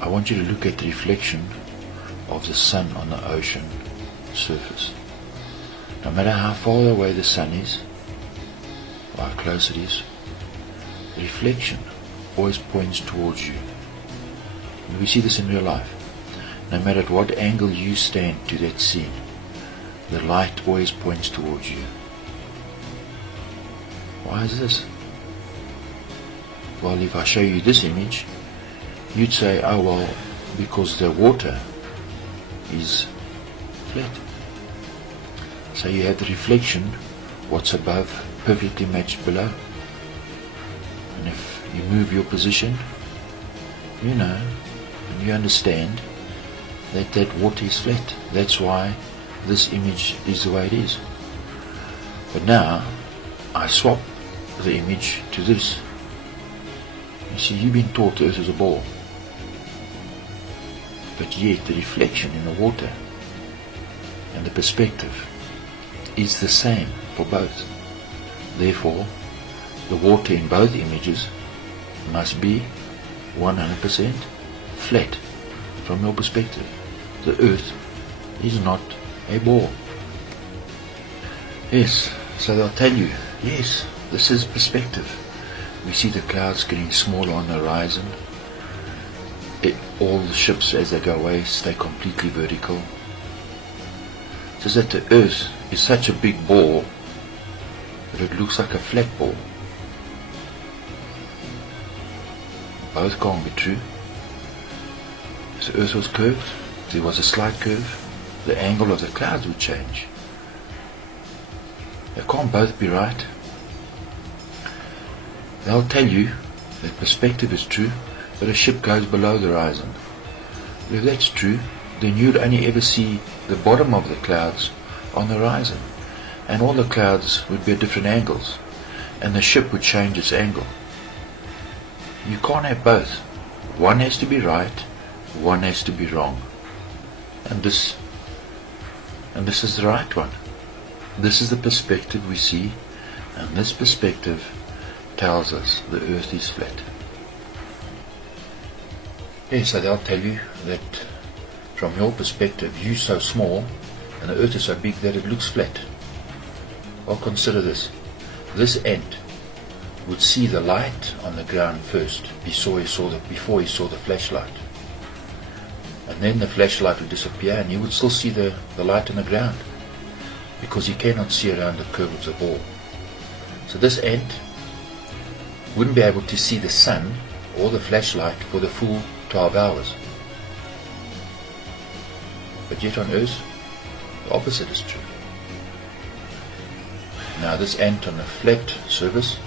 I want you to look at the reflection of the sun on the ocean surface. No matter how far away the sun is, or how close it is, the reflection always points towards you. And we see this in real life. No matter at what angle you stand to that scene, the light always points towards you. Why is this? Well, if I show you this image, you'd say, oh well, because the water is flat. So you have the reflection, what's above perfectly matched below. And if you move your position, you know, and you understand that that water is flat. That's why this image is the way it is. But now I swap the image to this. You see, you've been taught the earth is a ball, but yet the reflection in the water and the perspective is the same for both. Therefore, the water in both images must be 100% flat from your perspective. The earth is not a ball. Yes, so they'll tell you, yes, this is perspective. We see the clouds getting smaller on the horizon. All the ships as they go away stay completely vertical. It's that the earth is such a big ball that it looks like a flat ball. Both can't be true. If the earth was curved, if there was a slight curve, the angle of the clouds would change. They can't both be right. They'll tell you that perspective is true, but a ship goes below the horizon. If that's true, then you'd only ever see the bottom of the clouds on the horizon, and all the clouds would be at different angles, and the ship would change its angle. You can't have both. One has to be right, one has to be wrong. And this is the right one. This is the perspective we see, and this perspective tells us the earth is flat. Yes, so they'll tell you that from your perspective you're so small and the earth is so big that it looks flat. Well, consider this. This ant would see the light on the ground first before he saw the flashlight. And then the flashlight would disappear and you would still see the light on the ground, because he cannot see around the curve of the ball. So this ant wouldn't be able to see the sun or the flashlight for the full 12 hours. But yet on earth, the opposite is true. Now this ant on a flat surface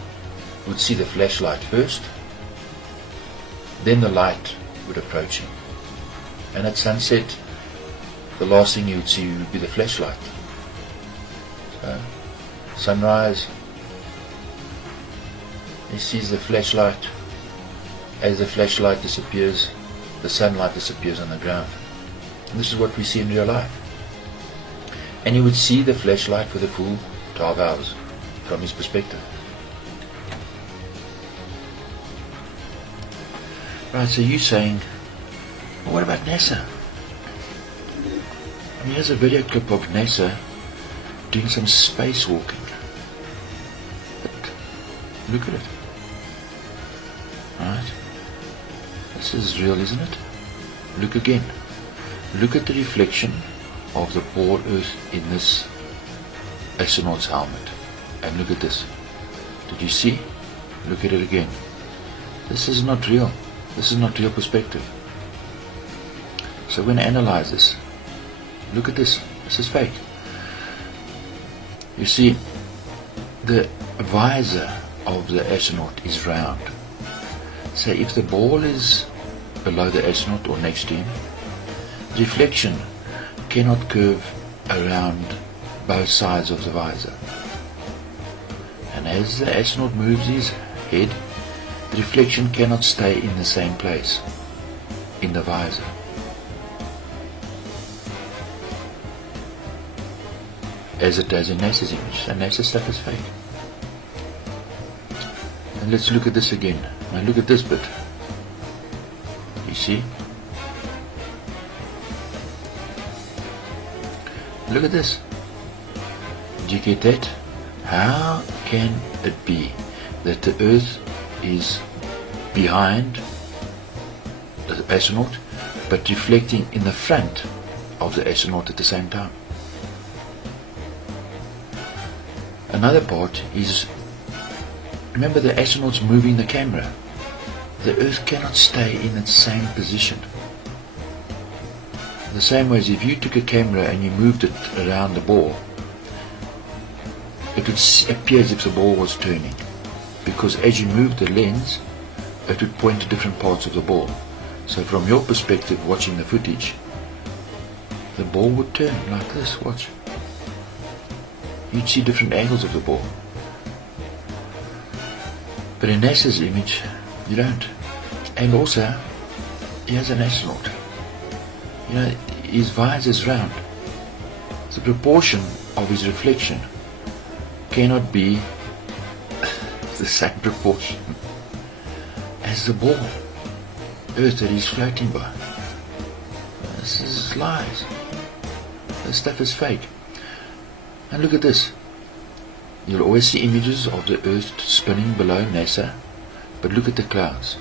would see the flashlight first, then the light would approach him. And at sunset, the last thing you would see would be the flashlight. So, sunrise, he sees the flashlight. As the flashlight disappears, the sunlight disappears on the ground. And this is what we see in real life. And he would see the flashlight for the full 12 hours from his perspective. Right, so you're saying, well, what about NASA? I mean, here's a video clip of NASA doing some spacewalking. But look at it. Right? This is real, isn't it? Look again. Look at the reflection of the ball earth in this astronaut's helmet. And look at this. Did you see? Look at it again. This is not real. This is not real perspective. So when I analyze this, look at this. This is fake. You see, the visor of the astronaut is round. So if the ball is below the astronaut or next to him, reflection cannot curve around both sides of the visor. And as the astronaut moves his head, the reflection cannot stay in the same place in the visor. As it does in NASA's image. And NASA stuff is fake. And let's look at this again. Now look at this bit. You see? Look at this. Do you get that? How can it be that the Earth is behind the astronaut but reflecting in the front of the astronaut at the same time? Another part is, remember, the astronaut's moving the camera. The Earth cannot stay in its same position. The same way as if you took a camera and you moved it around the ball, it would appear as if the ball was turning, because as you moved the lens, it would point to different parts of the ball. So from your perspective, watching the footage, the ball would turn like this. Watch. You'd see different angles of the ball. But in NASA's image, you don't. And also, here's an astronaut. You know, his visor's round. The proportion of his reflection cannot be the same proportion as the ball, Earth, that he's floating by. This is lies. This stuff is fake. And look at this. You'll always see images of the Earth spinning below NASA, but look at the clouds.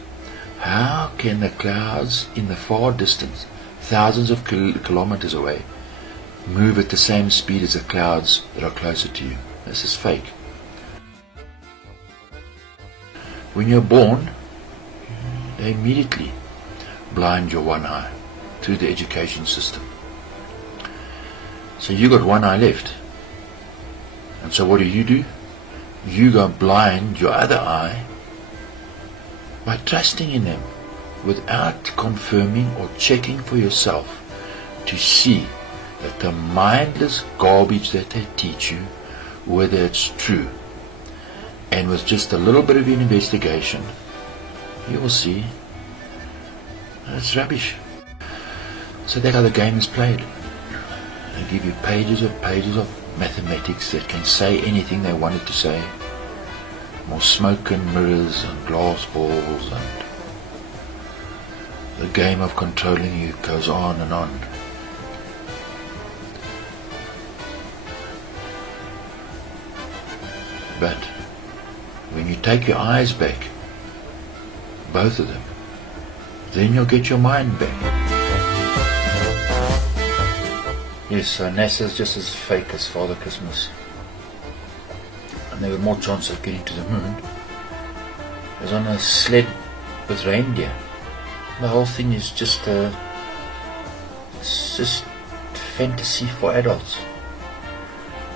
How can the clouds in the far distance, thousands of kilometers away, move at the same speed as the clouds that are closer to you? This is fake. When you're born, they immediately blind your one eye through the education system. So you got one eye left. And so what do? You go blind your other eye by trusting in them without confirming or checking for yourself to see that the mindless garbage that they teach you, whether it's true. And with just a little bit of investigation, you will see that it's rubbish. So that's how the game is played. They give you pages of mathematics that can say anything they wanted to say. More smoke and mirrors and glass balls, and the game of controlling you goes on and on. But when you take your eyes back, both of them, then you'll get your mind back. Yes, so NASA's just as fake as Father Christmas. And there were more chance of getting to the moon. It was on a sled with reindeer. The whole thing is just it's just fantasy for adults.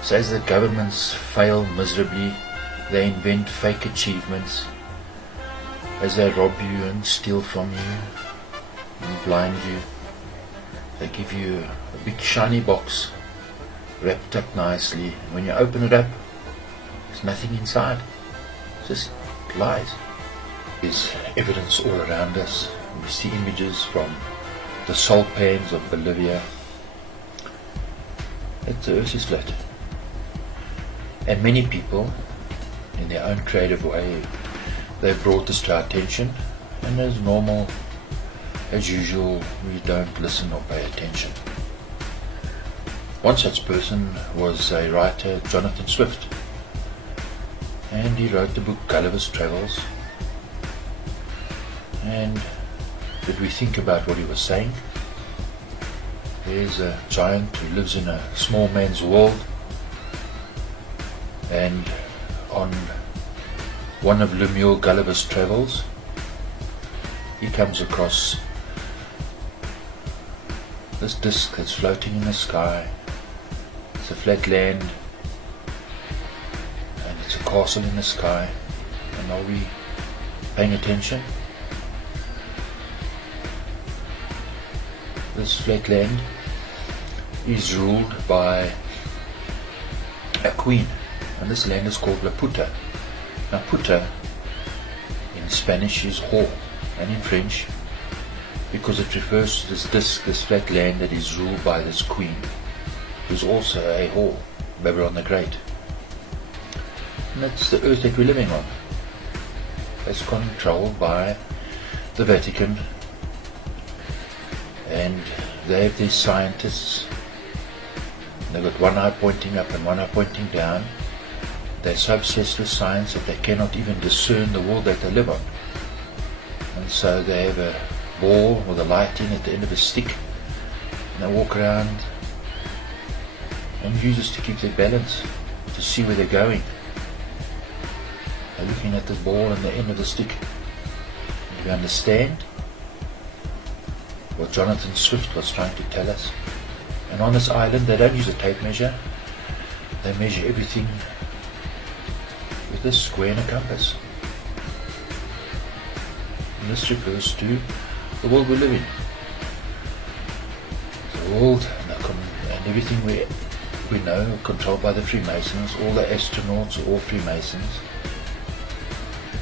So as the governments fail miserably, they invent fake achievements. As they rob you and steal from you and blind you, they give you a big shiny box wrapped up nicely. When you open it up, there's nothing inside. It's just lies. There's evidence all around us. We see images from the salt pans of Bolivia. The Earth is flat. And many people, in their own creative way, they've brought this to our attention, and as normal, as usual, we don't listen or pay attention. One such person was a writer, Jonathan Swift, and he wrote the book Gulliver's Travels. And did we think about what he was saying? There's a giant who lives in a small man's world, and on one of Lemuel Gulliver's Travels, he comes across this disc that's floating in the sky. It's a flat land, and it's a castle in the sky. And are we paying attention? This flat land is ruled by a queen, and this land is called La Puta. Now Puta in Spanish is whore, and in French, because it refers to this disc, this flat land that is ruled by this queen, who's also a whore, Babylon the Great. And that's the earth that we're living on. It's controlled by the Vatican, and they have these scientists, They've got one eye pointing up and one eye pointing down. They're so obsessed with science that they cannot even discern the world that they live on. And so they have a ball with a light in at the end of a stick, and they walk around and use this to keep their balance, to see where they're going. They're looking at the ball and the end of the stick. Do you understand what Jonathan Swift was trying to tell us? And on this island they don't use a tape measure. They measure everything with a square and a compass. And this refers to the world we live in. The world and everything we know are controlled by the Freemasons. All the astronauts are all Freemasons.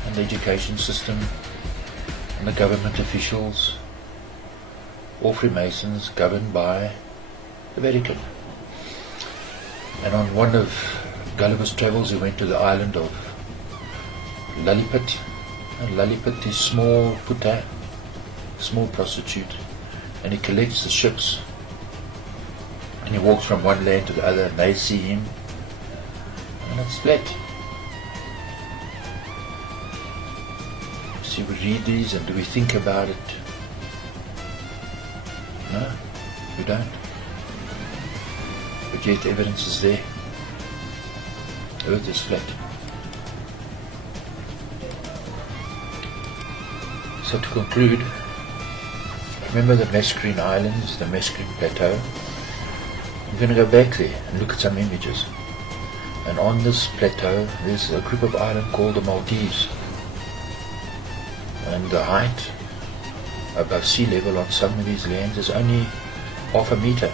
And the education system and the government officials, all Freemasons, governed by the Vatican. And on one of Gulliver's travels he went to the island of Lilliput. And Lilliput is small puta, small prostitute, and he collects the ships and he walks from one land to the other and they see him, and it's flat. See, we read these and do we think about it? No, we don't. But yet evidence is there. The earth is flat. So to conclude, remember the Mascarene Islands, the Mascarene Plateau. I'm going to go back there and look at some images. And on this plateau there's a group of islands called the Maldives. And the height above sea level on some of these lands is only half a meter.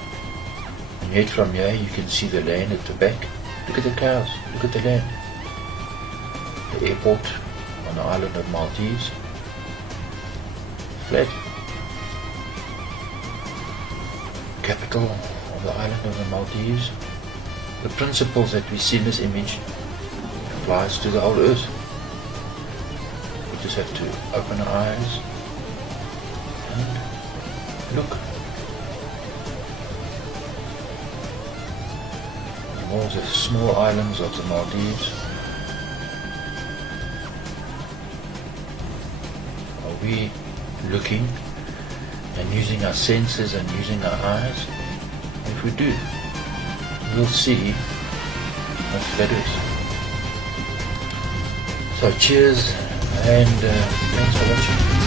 And yet from here you can see the land at the back. Look at the cows, look at the land. The airport on the island of Maldives. Flat. Capital of the island of the Maldives. The principles that we see in this image applies to the whole earth. We just have to open our eyes and look. And all the small islands of the Maldives. Are we looking and using our senses and using our eyes? If we do, we'll see what that is. So cheers and thanks for watching.